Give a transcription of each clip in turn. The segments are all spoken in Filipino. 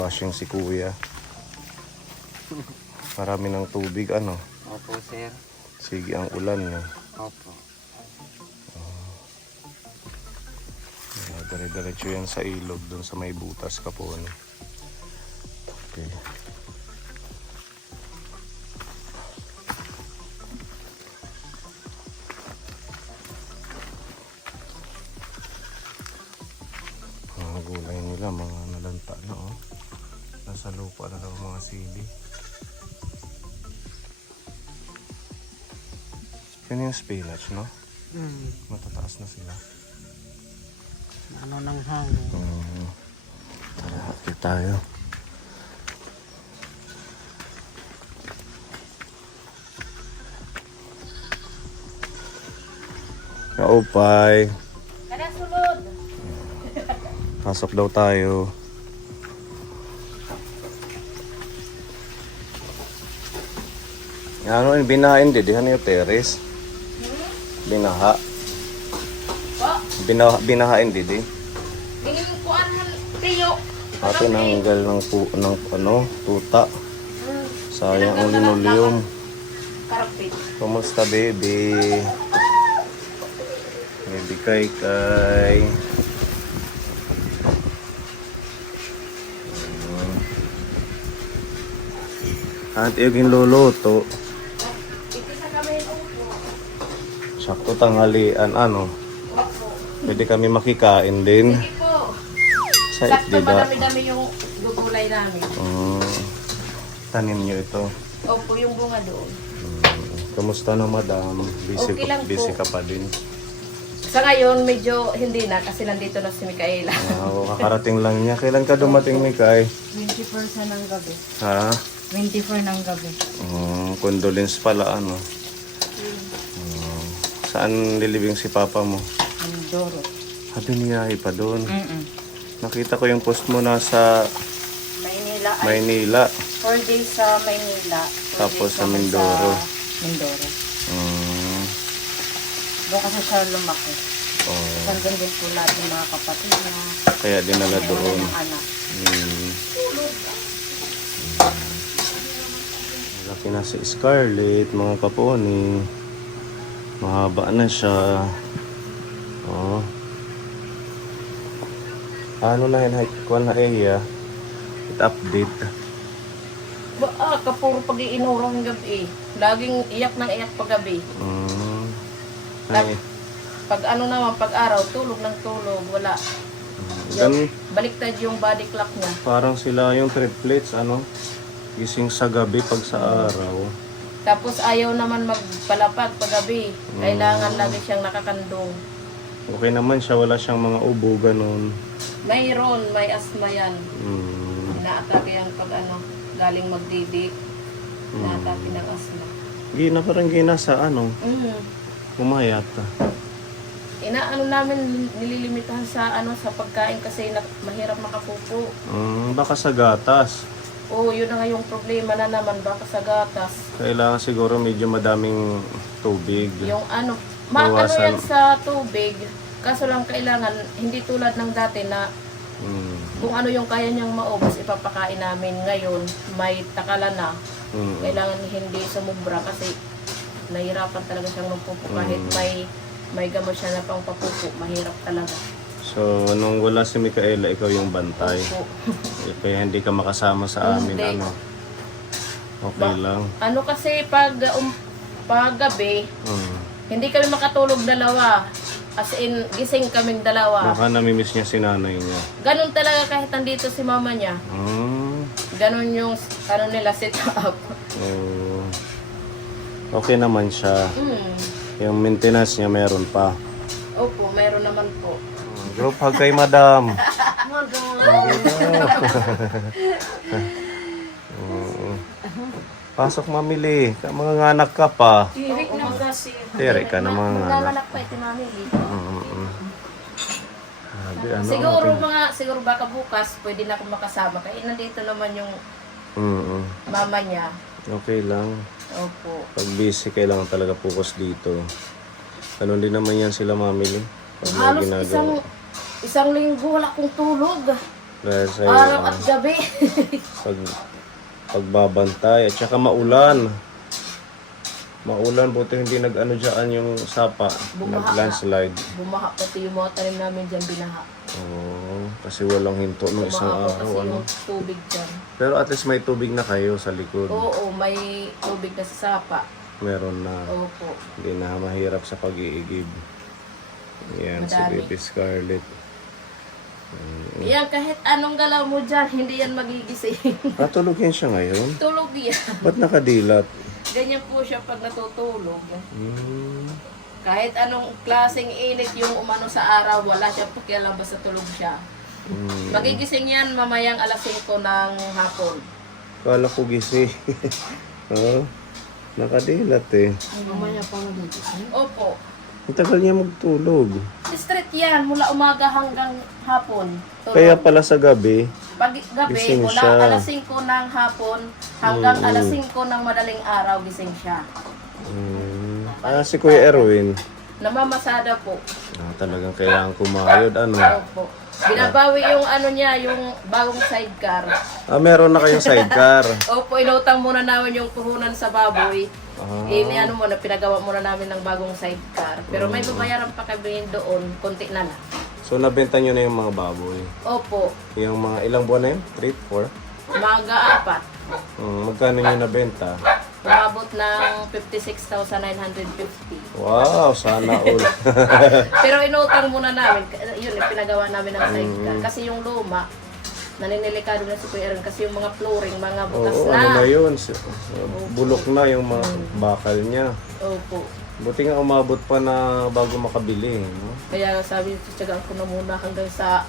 washing si kuya. Marami ng tubig, ano? Opo, sir. Sige ang ulan, no? Opo. Dire-diretso yan sa ilog, dun sa may butas kapon. Okay. Mga gulay nila, mga nalanta na, oh. Nasa lupa na daw mga sili. Yun yung spinach, no? Matataas na sila. Ano nang hangin? Tara, hati tayo. Kaupay. Kada sulod. Pasok daw tayo. Ano yung binahain din? Ano yung teres? Binaha. Binahain din. Tingin ko ano tiyo. Ate nanggal ng tuta. Sayang ang linoleum. Karapit. Kumusta baby? Baby kay. At yung luluto. Ito sa kami upo. Sakto tanghalian, ano? Opo. Pwede kami makikain din. Sige po. Sa Sakto itdida. madami-dami yung gugulay namin. Tanim nyo ito. Opo, yung bunga doon. Kumusta na madam? Busy, Okay lang po. busy ka pa din. Sa ngayon, medyo hindi na kasi nandito na si Micaela. Kakarating lang niya. Kailan ka dumating, Mikay? 24 ng gabi. Ha? 24 ng gabi. Condolence pala, ano? Saan lilibing si papa mo? Ang Doro. Biniyahe pa doon. Nakita ko yung post mo nasa Maynila ay Maynila. 4 days sa Maynila. 4 Tapos days sa naman Mindoro. Sa Mindoro. Mm, Doon kasi siya lumaki. oh, Sandun din po lahat ng mga kapatid niya. kaya dinala May doon. ng anak. Laki na si Scarlett, mga kaponi. Mahaba na siya. Oh. Ano na yun? Kuha na iya. It-update. Kapuro pag-iinurang gabi. Laging iyak ng iyak paggabi. Ay, Pag ano naman, pag araw, tulog ng tulog. Wala. ganun. Baliktad yung body clock niya. Parang sila yung triplets, ano? Gising sa gabi pag sa araw. Tapos ayaw naman magpalapag paggabi. Kailangan lagi siyang nakakandong. Okay naman siya, wala siyang mga ubo, ganun. Mayroon, may asthma yan. Inaatake yan pag ano, galing magdidik. Inaatake ng asthma. Parang gina sa ano, kumayat. Inaano namin, nililimitahan sa ano sa pagkain kasi mahirap makapupo. Baka sa gatas. Oo, yun na nga yung problema na naman, baka sa gatas. Kailangan siguro medyo madaming tubig. Yung ano, ano Bawasan. yan sa tubig. Kaso lang kailangan, hindi tulad ng dati na kung ano yung kaya niyang maubos, ipapakain namin. Ngayon, may takala na. Kailangan hindi sumubra kasi nahirapan talaga siyang magpupo. Kahit may gamot siya na pang papupo, mahirap talaga. So, nung wala si Micaela, ikaw yung bantay. Opo. Kaya hindi ka makasama sa amin, Hindi. ano. Okay lang. Ano kasi pag gabi, hindi kami makatulog dalawa. As in, gising kaming dalawa. Baka namimiss niya si nanay niya. Ganun talaga kahit nandito si mama niya. Ganun yung ano nila set up. Okay naman siya. Yung maintenance niya meron pa. Opo, meron naman po. Group hug kay madam. Pasok mamili. Mga anak ka pa. Tirik na kasi. Tirik ka na mga anak. Nanganak pa ito namin. Siguro baka bukas pwede na akong makasama. Kaya nandito naman yung mama niya. Okay lang. Opo. Pag busy, kailangan talaga focus dito. Ganun din naman yan sila mamili. Pag may Halos ginagawa. isang linggo wala akong tulog. Dahil sa Araw at gabi. pag, pagbabantay. At saka maulan. Maulan, buti hindi nag-ano dyan yung sapa. Bumaha Nag-landslide. Bumaha pati yung mga tanim namin dyan, binaha. Oo, kasi walang hinto nung isang Bumaha araw. pa kasi Ano. yung tubig dyan. Pero at least may tubig na kayo sa likod. Oo, may tubig na sa sapa. Meron na. Opo. Hindi na mahirap sa pag-iigib. Yan, si Madami. Baby Scarlett. Yan, kahit anong galaw mo dyan, hindi yan magigising. Patulog yan siya ngayon? Tulog yan. Ba't nakadilat? Ganyan po siya pag natutulog. Hmm. Kahit anong klaseng init yung umano sa araw, wala siya pakialam, basta tulog siya. Hmm. Magigising yan mamayang alas 5 ng hapon. Kala ko gising. Oo. Nakadilat eh. Mamaya pa magigising. Opo. Ang tagal niya magtulog. Straight yan, mula umaga hanggang hapon. Tulog. Kaya pala sa gabi, Pag gabi, gising mula siya. alas 5 ng hapon hanggang alas 5 ng madaling araw, gising siya. si Kuya Erwin. Namamasada po. Talagang kailangan kumayod. Ano? Opo. Binabawi yung ano niya, yung bagong sidecar. Meron na kayong sidecar. Opo, inutang muna namin yung puhunan sa baboy. Ano muna, pinagawa muna namin ng bagong sidecar. Pero may babayaran pa kami doon, konti na lang. So, nabenta nyo na yung mga baboy. Opo, Yung mga ilang buwan na yun? 3, 4? umaga 4. Magkano nyo nabenta? Umabot ng 56,950. Wow, sana all. Pero inutang muna namin, yun, pinagawa namin ng sidecar. Kasi yung luma, naninilikado na si Kuya Aaron kasi yung mga flooring, mga butas Oo, na. ano na yun? Bulok na yung mga bakal niya. Opo. Buti nga umabot pa na bago makabili. No? Kaya sabi ko, tsagaan ko na muna hanggang sa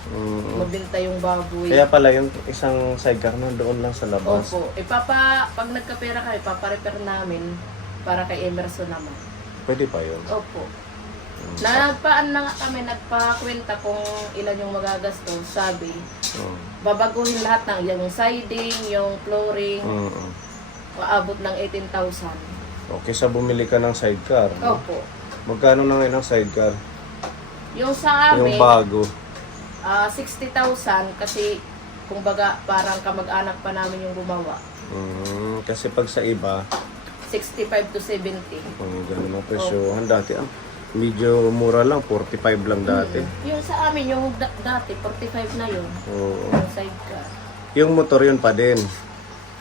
mabinta yung baboy. Kaya pala yung isang sidecar na doon lang sa labas. Opo. Pag nagkapera kami, paparepair namin para kay Emerson naman. Pwede pa yun. Opo. Nagpaan na nga kami, nagpakwenta kung ilan yung magagastos. Sabi, babaguhin lahat ng yung siding, yung flooring, paabot ng 18,000. Okay, sa bumili ka ng sidecar. No? Opo. Magkano na ngayon ang sidecar? Yung sa amin, Yung bago. 60,000 kasi kumbaga parang kamag-anak pa namin yung gumawa. Kasi pag sa iba, 65 to 70. ganun ang presyohan dati. Medyo mura lang, 45 lang dati. Yung sa amin, yung dati, 45 na yun. Oo. Yung sidecar. Yung motor yun pa din.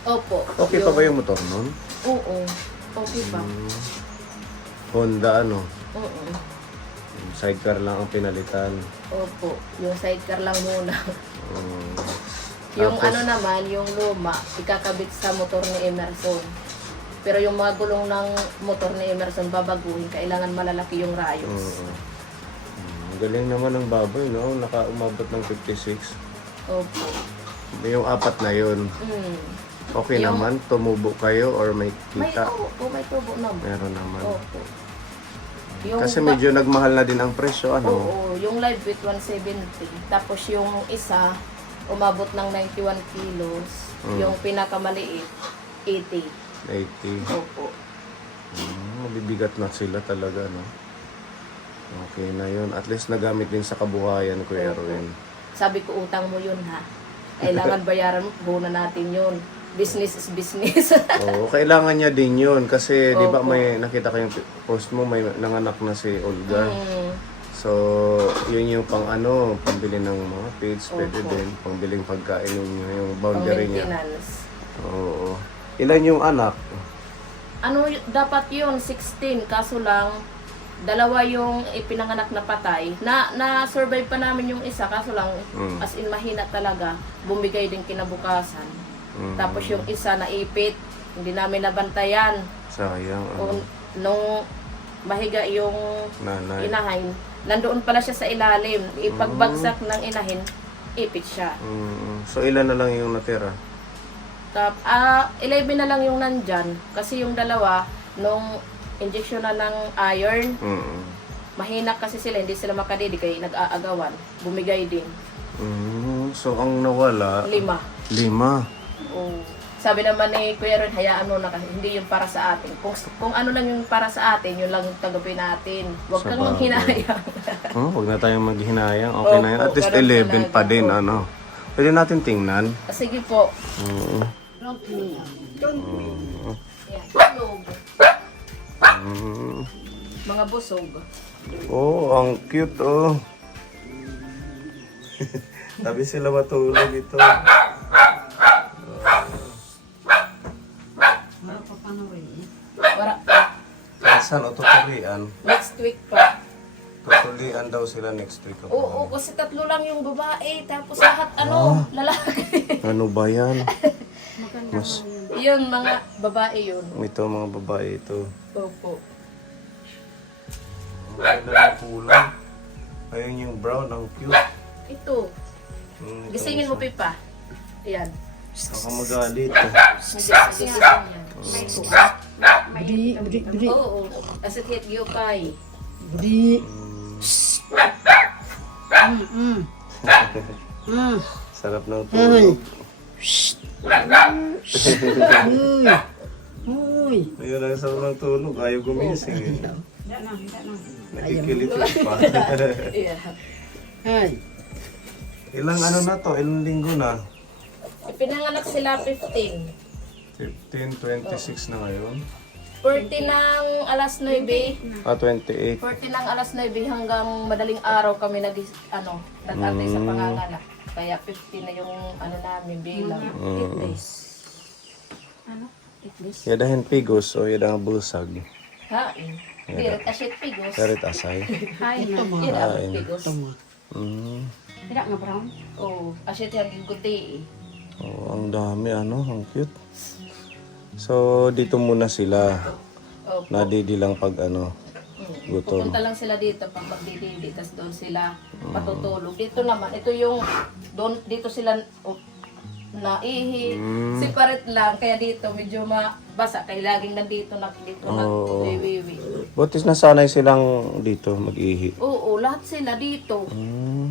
Opo. Okay pa ba yung motor nun? Oo. Okay pa. Honda ano? Oo. Sidecar lang ang pinalitan. Opo. Yung sidecar lang muna. Mm. Yung Tapos- ano naman, yung luma, ikakabit sa motor ni Emerson. Pero yung mga gulong ng motor ni Emerson, babaguhin. Kailangan malalaki yung rayos. Galing naman ng baboy, no? Nakaumabot ng 56. Opo. Yung apat na yun. Okay Yung- naman, tumubo kayo or may May kita? may tubo naman. Meron naman. Opo. Kasi medyo nagmahal na din ang presyo, ano? Oo, yung live weight 170. Tapos yung isa, umabot ng 91 kilos. Yung pinakamaliit, 80. 80. Opo. Mabibigat na sila talaga, no? Okay na yun. At least nagamit din sa kabuhayan, Kuya Erwin. Sabi ko, utang mo yun ha. Kailangan bayaran mo, puhunan natin yun. Business is business. Oo, kailangan niya din yun. Kasi, di ba, Opo. may nakita kayong post mo, may nanganak na si Olga. Mm. So, yun yung pang ano, pambili ng mga feeds, pwede Opo. din. Pangbiling pagkain ninyo, yung boundary niya. Maintenance. Oo. Ilan yung anak? Ano, dapat yun, 16. Kaso lang, dalawa yung ipinanganak na patay. Na-survive pa namin yung isa, kaso lang, as in mahina talaga. Bumigay din kinabukasan. Tapos yung isa naipit, hindi namin nabantayan. Sayang. Nung mahiga yung Nanay. inahin, nandoon pala siya sa ilalim. Ipagbagsak ng inahin, ipit siya. So, ilan na lang yung natira? 11 na lang yung nandyan. Kasi yung dalawa, nung injection na ng iron, mahina kasi sila, hindi sila makadidi, kaya nag-aagawan. Bumigay din. So, ang nawala? 5. 5. Oh. Sabi naman ni Kuya Ron, hayaan mo na kasi, hindi yung para sa atin. Kung ano lang yung para sa atin, yun lang tagapin natin. Huwag kang manghinayang. Huwag na tayong maghinayang. Okay na yan. At Opo, least ganun 11 pa talaga. din, Opo. ano. Pwede natin tingnan. Sige po. Oo. Don't me. Yan. Tulog. Mm. Mga busog. Oh, ang cute oh. Tabi sila matulog ito. Wala pa panawin. Wala pa. Saan o tutulian? Next week pa. Tutulian daw sila next week. Oo, kasi 3 lang yung babae. Tapos lahat lalaki. Ano ba yan? Maganda Mas, Yun, mga babae yun. ito mga babae ito. Opo. Ang ganda ng kulay. Ayun yung brown, ang cute. Ito. Mm, Gisingin mo, Pipa. Ayan. Baka magalit. Gisingin yan. Budi. Oo. Asit hit yukay. Budi. Sarap ng tulog. Uy. Ayun ang sarap ng tulog. Ayaw gumising eh. Nakikilit pa. Yeah. Ay. Ilang ano na to? Ilang linggo na? Pinanganak sila 15. 15, 26 na ngayon. 40 ng alas 9. 28. 40 ng alas 9 hanggang madaling araw kami nag-antay sa panganganak. Kaya 15 na yung namin bilang. Yadahin pigos o yadang busag. Hain. Diret asyit pigos. Karit asay. Hain. Diret pigos. Mm. Tidak nga brown. Oo. Asyit yung guti. Oh, ang dami ano, ang cute. So dito muna sila. Opo. Nadidilang pag ano, gutom. Pupunta lang sila dito pag magdididi, tapos doon sila patutulog. Dito naman, ito yung, dito sila naihi, separate lang, kaya dito medyo mabasa, kaya laging nandito Oo. nag-wiwi. Butis nasanay silang dito mag-ihi. Oo, lahat sila dito. Mm.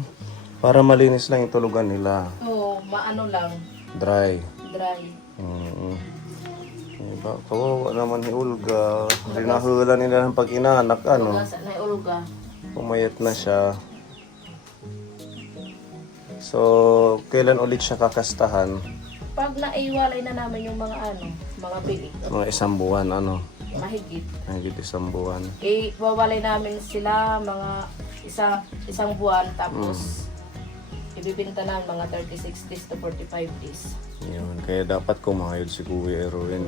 Para malinis lang yung tulugan nila. Oo, maano lang, Dry. dry. Mm. Diba? Kawawa naman ni Olga. Rinahula nila ng pag-inanak, ano. Nasa na Olga. Pumayat na siya. So, kailan ulit siya kakastahan? Pag naiwalay na namin yung mga bigi, Mga isang buwan, ano. mahigit. Hanggang isang buwan. Iwawalay namin sila mga isang buwan, tapos ibibinta na mga 36 days to 45 days. Yun. Kaya dapat kumayod si Kuya Erwin.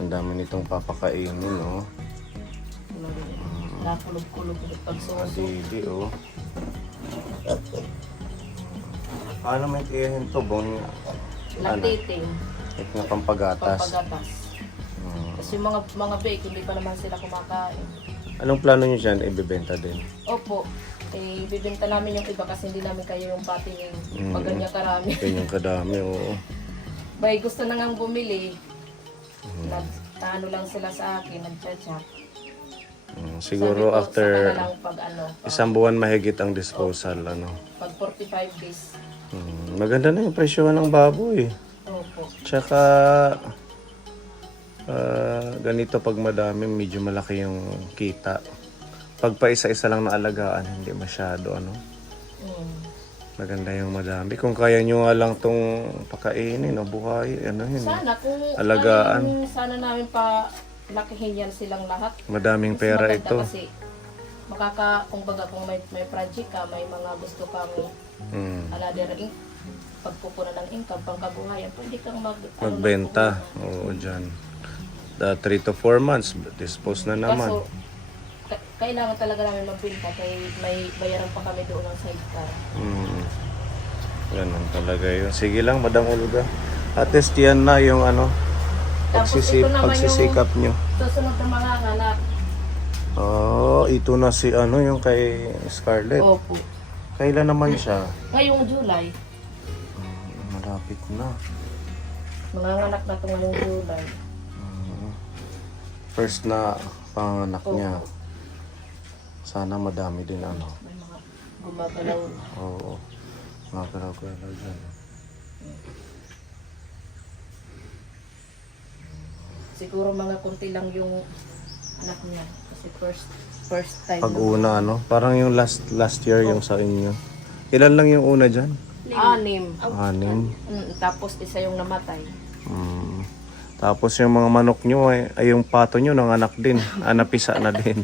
Ang dami nitong papakainin, no? Nakulog-kulog yung pagsuso. Adili, oh. Paano may tiyahin to, Bong? Lactating, Ito nga pampagatas. pampagatas. Kasi yung mga bake, hindi pa naman sila kumakain. Anong plano nyo dyan? Ibibenta din? Opo, bibenta namin yung iba kasi hindi namin kayo yung patingin. Pag ganyan karami. Ganyang kadami, oo. May gusto na nga bumili, ano lang sila sa akin, nag-chat. Siguro Sabi ko, after saka na lang pag isang buwan mahigit ang disposal, ano. pag 45 days. Maganda na yung presyo ng baboy. Opo. Tsaka ganito pag madami, medyo malaki yung kita. Pag pa isa-isa lang na alagaan, hindi masyado, ano. Maganda yung madami. Kung kaya nyo nga lang tong pakainin o buhay, ano yun. Sana kung Alagaan. sana namin pa lakihin yan silang lahat. Madaming Mas pera maganda ito. Kasi kumbaga kung may project ka, may mga gusto kang another pagpupunan ng income, pangkabuhayan, pwede kang Magbenta. Oo, dyan. 3 to 4 months, dispose na naman. Kaso, kailangan talaga namin magbenta kaya may bayaran pa kami doon ng sidecar. Ganun talaga yun. Sige lang, Madam Olga. At least yan na yung ano, Tapos ito naman pagsisikap nyo. Susunod na mga anak. Oh, ito na si ano, yung kay Scarlett. Opo. Kailan naman siya? Ngayong July. Malapit na. Manganganak na ito ngayong July. First na panganak Opo. niya. Sana madami din ano. May mga gumagalaw. Oo. Magalaw-galaw dyan. Siguro mga kunti lang yung anak niya. Kasi first time. Pag una ano, parang yung last year yung sa inyo. Ilan lang yung una dyan? 6. Anim. Tapos isa yung namatay. Mm. Tapos yung mga manok nyo, ay yung pato nyo, nanganak din. Napisa na din.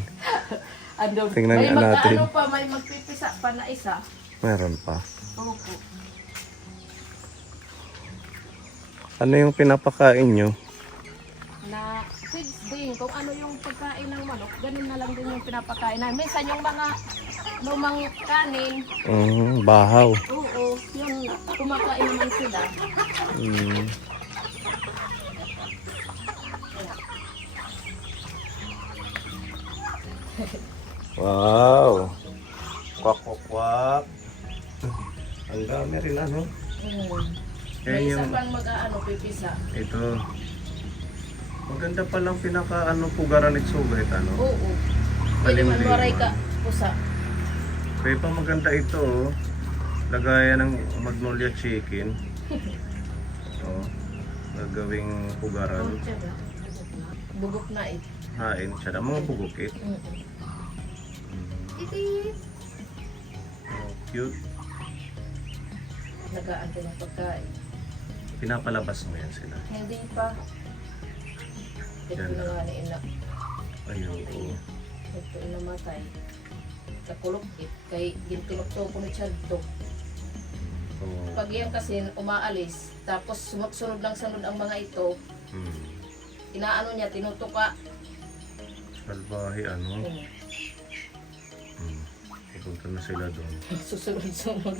Andun, Tingnan may nga natin. mag-ano pa, may magpipisa pa na isa. Meron pa. Opo. Ano yung pinapakain nyo? Na feeds din. Kung ano yung pagkain ng manok, ganun na lang din yung pinapakain na. Minsan yung mga lumang kanin, Bahaw. oo, yung kumakain naman sila. Mm. Wow. Kwak, kwak, kwak. Ang dami rin ano. May isa yung- pang mag-ano, pipisa. Ito. Maganda palang pinaka pugaran at sugat ano. Oo. Pwede man Malimlim. maray ka, pusa. Kaya pa maganda ito oh. Lagayan ng magnolia chicken. Oh. Gagawing pugaran. Bugok na eh. Hain siya. Mga bugukit. Oh, cute. Nagaan din ang pagkain. Pinapalabas mo yan sila. Hindi pa. Ito Yan. na nga ni ina. Ayun. Oh. Ito namatay. Kakulokit. Kay gintilok to kung siya to. Oh. Pag yan kasi umaalis, tapos sunod lang sunod ang mga ito, Hmm. inaano niya, tinutuka. Salbahe ano. Hmm. Pupunta na sila doon. Susunod-sunod.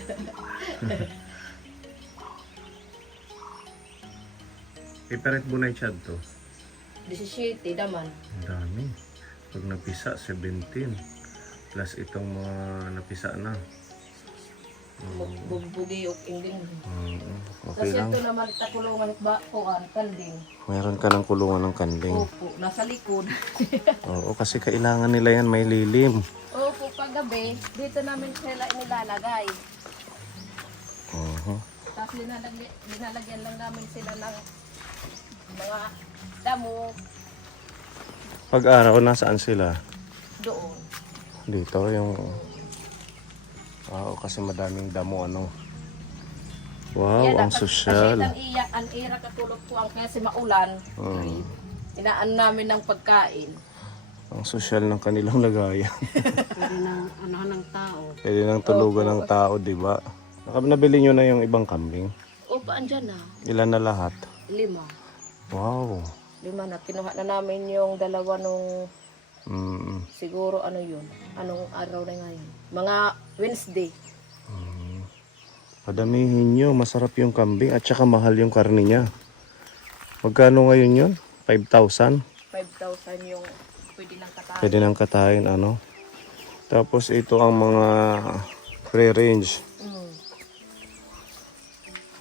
Iparet mo na yung chad to. 17 naman. Ang dami. Pag napisa, 17. Plus itong mga napisa na. Bugbugi o inding. Okay Kasi lang. ito naman takulungan ba kuan kalding. Meron ka ng kulungan ng kanding. Opo, nasa likod. Oo, kasi kailangan nila yan may lilim. Opo, paggabi, dito namin sila inilalagay. Oo. Tapos linalagyan lang namin sila ng mga damo Pag araw, nasaan sila? doon. Dito, yung... Wow, kasi madaming damo, ano. Wow, ang sosyal. Kasi ang iyak, ang ira katulog po ang kasi maulan. Inaan namin ng pagkain. Ang sosyal ng kanilang lagayan. Pwede na ano ng tao. Pwede nang tulugan ng tao, di ba? Nabili nyo na yung ibang kambing. Opo, andyan na. Ilan na lahat? 5. Wow. 5 na. Kinuha na namin yung dalawa nung siguro ano yun. Anong araw na ngayon? Mga Wednesday. Padamihin nyo, masarap yung kambing at saka mahal yung karne niya. Magkano ngayon yun? 5,000? 5,000 yung pwede lang katayin. Pwede nang katayin, ano. Tapos ito ang mga free-range.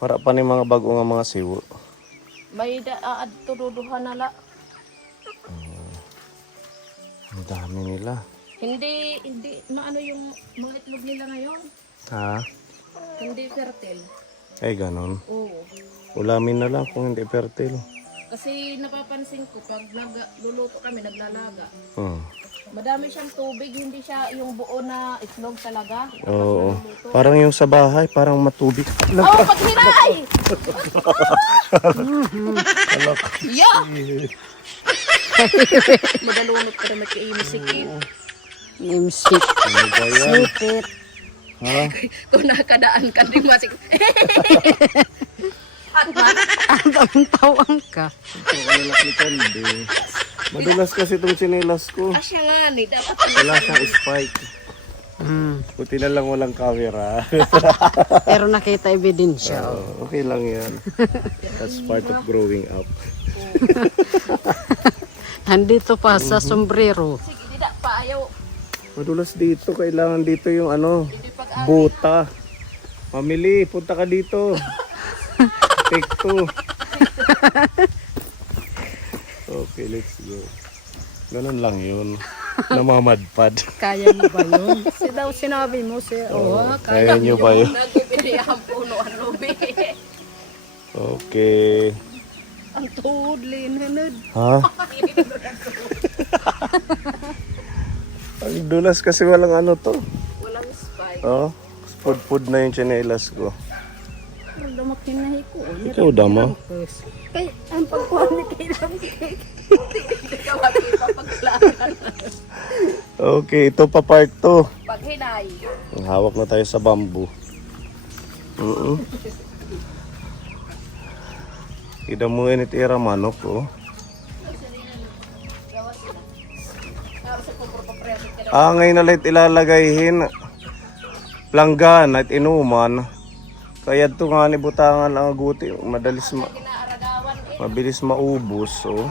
Para pa ni mga bago nga mga siwo. May daad tududuhan na la. Ang dami nila. Hindi na ano yung mga itlog nila ngayon. Ha? Hindi fertile. Ay, ganon. Oo. Ulamin na lang kung hindi fertile. Kasi napapansin ko pag nagluluto kami, naglalaga. Hmm. Madami siyang tubig, hindi siya yung buo na itlog talaga. Oo. Parang yung sa bahay, parang matubig. Oh, paghiray! Yeah! Madalunod ka na magkaimusikit. Nimsik. Ano ba yan? Sipit. Ha? Kung nakadaan ka, di masik. At man, Ang tawang ka. Ito, kalalak ni Kandi. Madulas kasi itong chinelas ko. asya nga ni, dapat Wala siyang spike. Buti na lang walang camera. Pero nakita ebidensya. Okay lang yan. That's part of growing up. Andito pa sa sombrero. sige, di da pa ayaw. Madulas dito. Kailangan dito yung ano, Hindi pag buta. Mamili, punta ka dito. Take 2. Okay, let's go. Ganun lang yun. Namamadpad. Kaya mo ba yun? Sinabi mo siya. Kaya nyo ba yun? nagbibili ang puno ang lubi. Okay. Ang tuhod, linunod. Ha? Ang dulas kasi walang ano to. Walang spike. Oh, food na yung chinelas ko. Wala makinahi ko. Ikaw dama. Kay, ang pagkuhan ni kailang Hindi ka makipapaglakan. Okay, ito pa part 2. Pag hinay. Hawak na tayo sa bamboo. Ida mo init ira manok, oh. Ngayon na light ilalagayhin. Langgan at inuman. Kaya ito nga ni butangan ang aguti. Mabilis maubos, oh.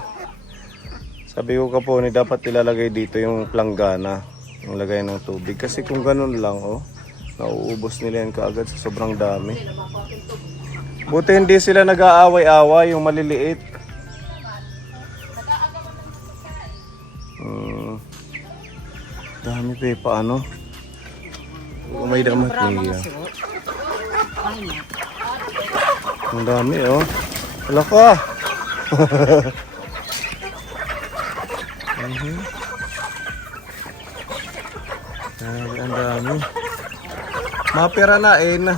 Sabi ko ka po ni dapat ilalagay dito yung planggana. Yung lagay ng tubig. Kasi kung ganun lang, oh. Nauubos nila yan kaagad sa sobrang dami. Buti hindi sila nag-aaway-away yung maliliit. Dami pa paano? May damat niya. Ang dami oh. Wala ka. Ang dami. Mapira na eh na.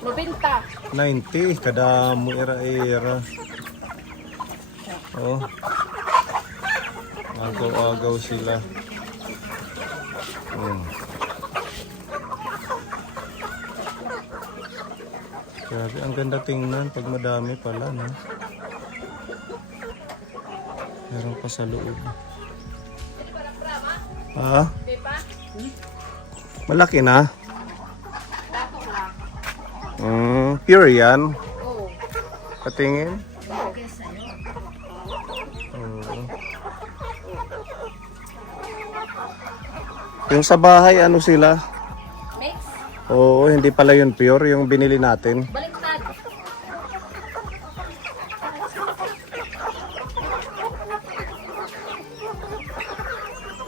90. 90, kadamo era-era. Oh. Agaw-agaw sila. Grabe, ang ganda tingnan pag madami pala, no? Meron pa sa loob. Ha? Malaki na? Pure yan? Oo. Patingin? Yung sa bahay, ano sila? Mix. Oo, hindi pala yun pure, yung binili natin. Baliktad.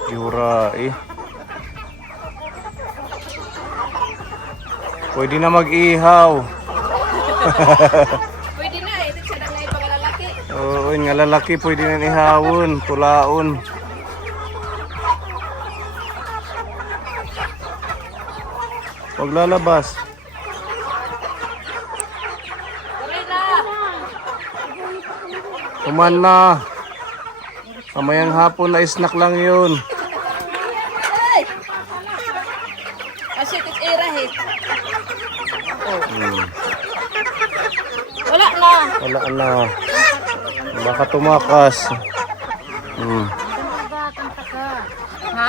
Yura eh. Pwede na mag-ihaw. Pwede na eh. Ito siya na ngayon pang lalaki. Oo, yung nga lalaki pwede na ihawon, tulaon. Huwag lalabas. Tuloy na. Kuman na. Kamayang hapon na snack lang yun. Ay! Kasi tit-ira eh. Wala na. Wala na. Baka tumakas. Ha?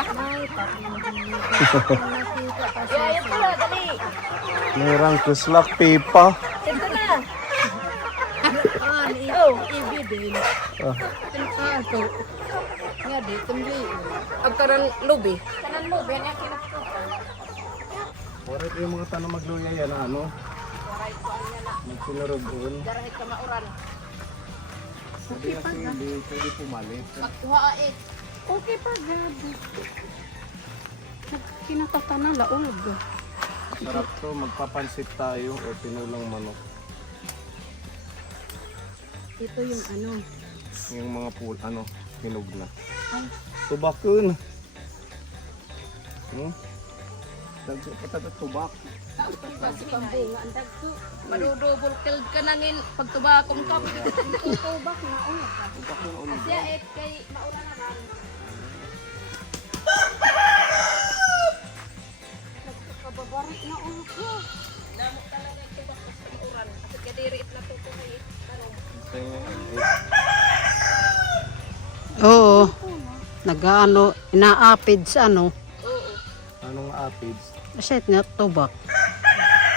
Yaya pala, dali. Mayroong kuslak pipa. Ito na. Oh, ibidin. Tentado. Nga di, tumli. Ang karang lubi. Karang lubi, ano yung kinapto? Pwede yung mga tanong magluya yan, ano? Magsinurog doon. Darahit ka mauran. Hindi pwede pumali. Magkuha eh. Okay pa, gabi. Kinakata na laog. Sarap to, magpapansit tayo o pinulang manok. Ito yung ano. Yung mga hinog na. Tubakon. Dagso pa tayo tubak. Kasi pambunga ang dagso. Madudubol killed ka nangin pagtubakong ka. Tubak na ulo ka. Tubak yung ulo. Siya kay mauran naman. Kababarik na ulo ko. Damo talaga yung tubak sa mauran. Kasi kadiriit na to kay tanong. Oo. Nag-ano, inaapid sa ano. Oo. Anong apids? Kasi na tubak.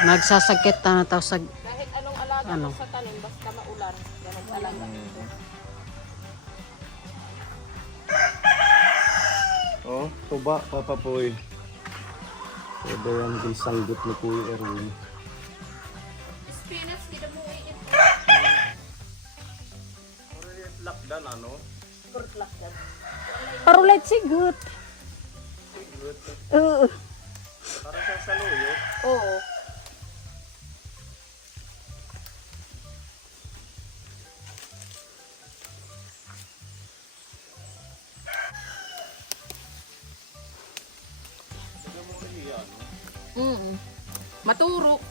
Nagsasakit na tao sa Kahit anong alaga Ano? mo sa tanim, basta maulan. Ganun talaga. Oh, tuba, Papa Poy. Pwede yan din sanggot ni Kuya Erwin. Spinach, kita mo iit. Lakdan ano? Kurtlak yan. parulit sigut. Oo. Para sa saluyo. Oo. Maturok.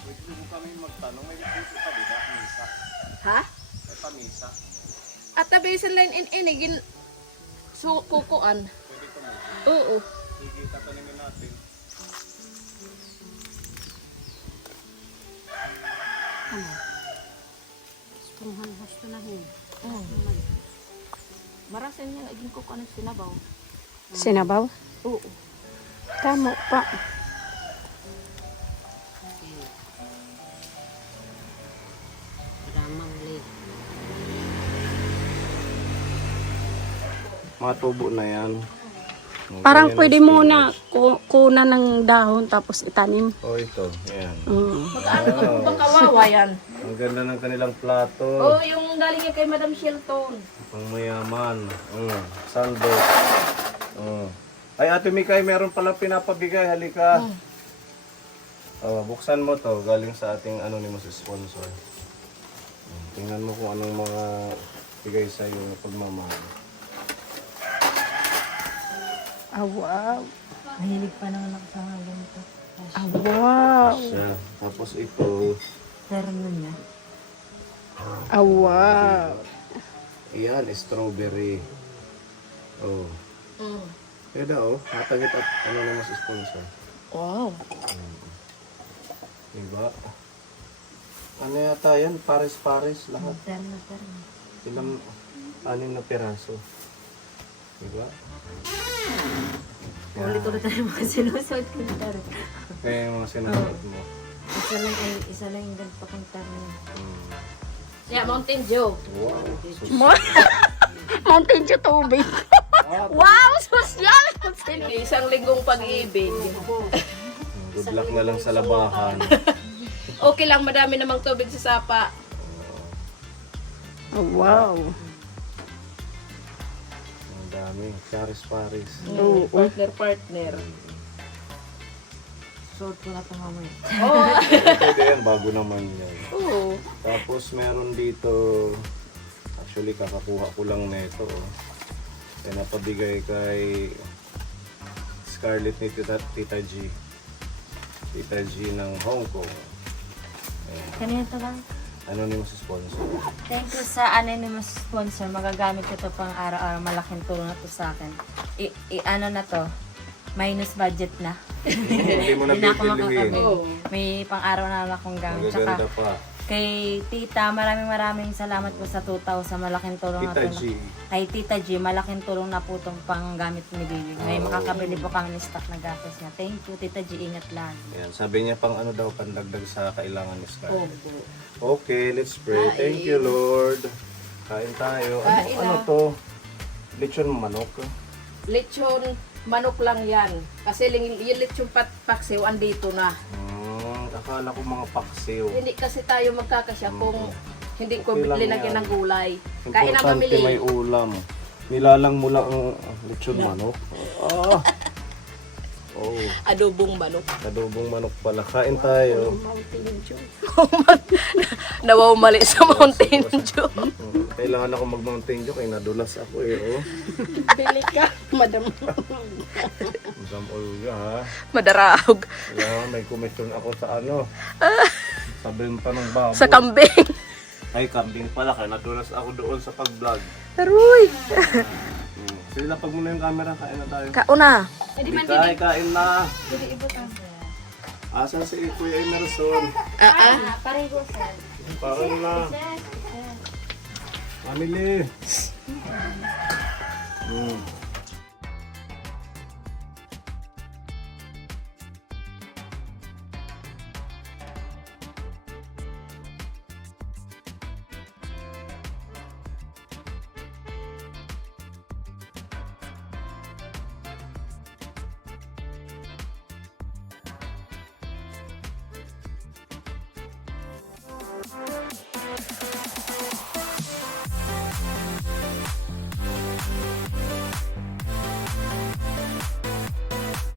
Pwede mo kami magtanong, may dito pa di ba? Misa. Ha? May pamisa. At tabisan line in inigin so kukuan. Pwede ko mo. Oo. Sige, tatanimin natin. Ano? Sprunghan gusto na hin. Marasin niya naging kukuan ng sinabaw. Sinabaw? Oo. Tamo pa. Ramang leg. Mga tubo na yan. Parang Ganyan pwede ang muna spinach. kuna ng dahon tapos itanim. Oh, ito. Ayan. Magkaano ka bang kawawa yan? Ang ganda ng kanilang plato. Oo, yung galing yan kay Madam Shelton. Pang mayaman. Sandok. Ay, Ate Mikay, meron pala pinapabigay. Halika. Buksan mo to. Galing sa ating anonymous sponsor. Tingnan mo kung anong mga bigay sa iyo ng pagmamahal. Ah, wow. Mahilig pa naman ako sa mga ganito. Ah, wow. Siya. Tapos ito. Terno niya. Ah, wow. Iyan, strawberry. Oh. Mm. Kaya oh. Hatagit at anonymous sponsor. Wow. Diba? Ano yata yan? Pares-pares lahat. Terno. Ilang 6 na piraso. Diba? Ulit-ulit na yung mga sinusuot ko na terno. Kaya yung mga sinasabi mo. Isa lang yung ganito kong terno. Yeah, Mountain Dew. Wow. Mountain Dew tubig. Wow, sosyal. Hindi, isang linggong pag-ibig. Good luck na lang sa labahan. Okay lang, madami namang tubig sa sapa. Oh, wow. Ang dami. Pares-pares. Partner. Suot ko na ito mamaya. Oo. Pwede yan. Bago naman yan. Oo. Tapos meron dito. Actually, kakakuha ko lang nito. Kaya napabigay kay Scarlett ni Tita G. Tita G ng Hong Kong. Kanina ito lang. Anonymous sponsor. Thank you sa anonymous sponsor. Magagamit ko ito pang araw-araw. Malaking tulong na ito sa akin. Ano na to? Minus budget na. Hindi mo na Hindi na ako bibilihin. makakabili. Oo. May pang araw na akong gamit. Tsaka Magaganda pa. kay tita, maraming salamat po sa 2,000. Malaking tulong na Tita to. G. Kay Tita G, malaking tulong na po itong panggamit ni Baby. May makakabili po kang stock na gatas niya. Thank you, Tita G. Ingat lang. Yan, sabi niya pang ano daw, pandagdag sa kailangan ni Scarlett. Oo. Okay, let's pray. Thank you, Lord. Kain tayo. Kain Ano na. to? Lechon manok. Lechon, manok lang yan. Kasi yung lechon paksiw, andito na. Akala ko mga paksiw. Hindi kasi tayo magkakasya kung hindi ko Okay lang linagyan yan. ng gulay. Kain ang Importante pamili. may ulam. Nilalang mo lang ang lechon manok. Oh. Adobong manok. Adobong manok pala. Kain tayo. Nawaw mali sa Mountain Dew. Kailangan ako mag-Mountain Dew kaya nadulas ako eh. Oh. Bili ka, madam. Madam Olga ha. Madaraog. Kailangan may commission ako sa ano. Sa benta ng baboy. Sa kambing. Ay, kambing pala. Kaya nadulas ako doon sa pag-vlog. Aroy. Sige, lapag muna yung camera. Kain na tayo. Kauna. Bikay, kain na. Asan si Kuya Emerson? Pareho, sir. Parang na. Family.